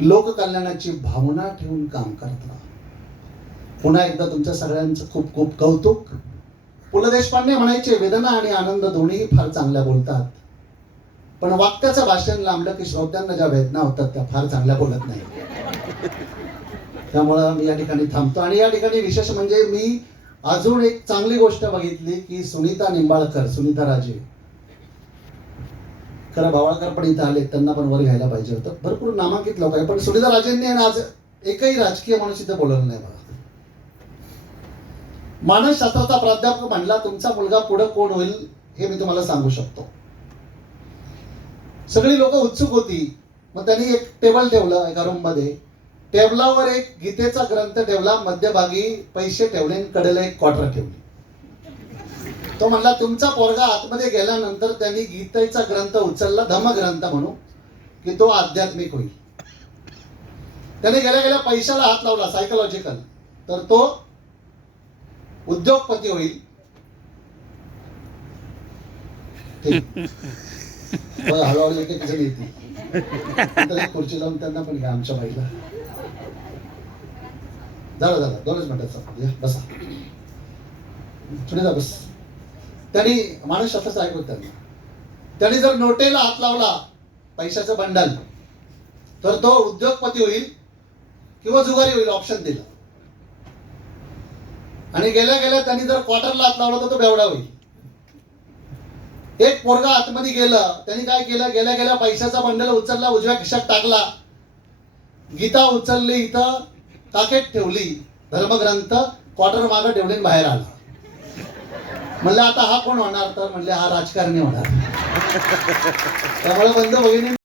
लोककल्याणाची भावना ठेवून काम करता. पुन्हा एकदा तुमच्या सगळ्यांचं खूप खूप कौतुक. पु ल देशपांडे म्हणायचे, वेदना आणि आनंद दोन्ही फार चांगल्या बोलतात, पण वाक्याचं भाषण लांबलं की श्रोत्यांना ज्या वेदना होतात त्या फार चांगल्या बोलत नाही. त्यामुळं मी या ठिकाणी थांबतो. आणि या ठिकाणी विशेष म्हणजे मी अजून एक चांगली गोष्ट बघितली की सुनीता निंबाळकर, सुनीता राजे, खरं भावाळकर पण इथं आले, त्यांना पण वर घ्यायला पाहिजे होतं. भरपूर नामांकित लोक आहे, पण सुनीता राजेंनी आज एकही राजकीय माणूस इथं बोलवलं नाही बघा. मानसशास्त्राचा प्राध्यापक म्हणला, तुमचा मुलगा पुढे कोण होईल हे मी तुम्हाला सांगू शकतो. सगळी लोक उत्सुक होती. मग त्यांनी एक टेबल ठेवलं एका रूम मध्ये. टेबलावर एक गीतेचा ग्रंथ ठेवला, मध्यभागी पैसे ठेवले, कडेला एक क्वार्टर ठेवली. तो म्हणला, तुमचा पोरगा आतमध्ये गेल्यानंतर त्यांनी गीतेचा ग्रंथ उचलला, धम्मग्रंथ म्हणू, की तो आध्यात्मिक होईल. त्याने गेल्या गेल्या पैशाला हात लावला, सायकोलॉजिकल, तर तो उद्योगपती होईल. हळूहळू एक एक जण येते खुर्ची लावून त्यांना पण घ्या, आमच्या बाईला. झालं 2च मिनिटाचा बसा, पुढे जा बस. त्यांनी मानसशास्त्राचं ऐकत त्यांनी जर नोटेला हात लावला, पैशाचं बंडल, तर तो उद्योगपती होईल किंवा जुगारी होईल, ऑप्शन दिलं. आणि गेल्या गेल्या त्यांनी जर क्वार्टरला हात लावला तर तो बेवडा होईल. एक पोरगा आतमध्ये गेलं, त्यांनी काय केलं, गेल्या गेल्या पैशाचा बंडल उचलला, उजव्या खिशात टाकला, गीता उचलली, इथं काकेत ठेवली, धर्मग्रंथ क्वार्टर मागं ठेवले, बाहेर आला. म्हणलं आता हा कोण होणार, तर म्हणले हा राजकारणी होणार. त्यामुळे बंधू भगिनी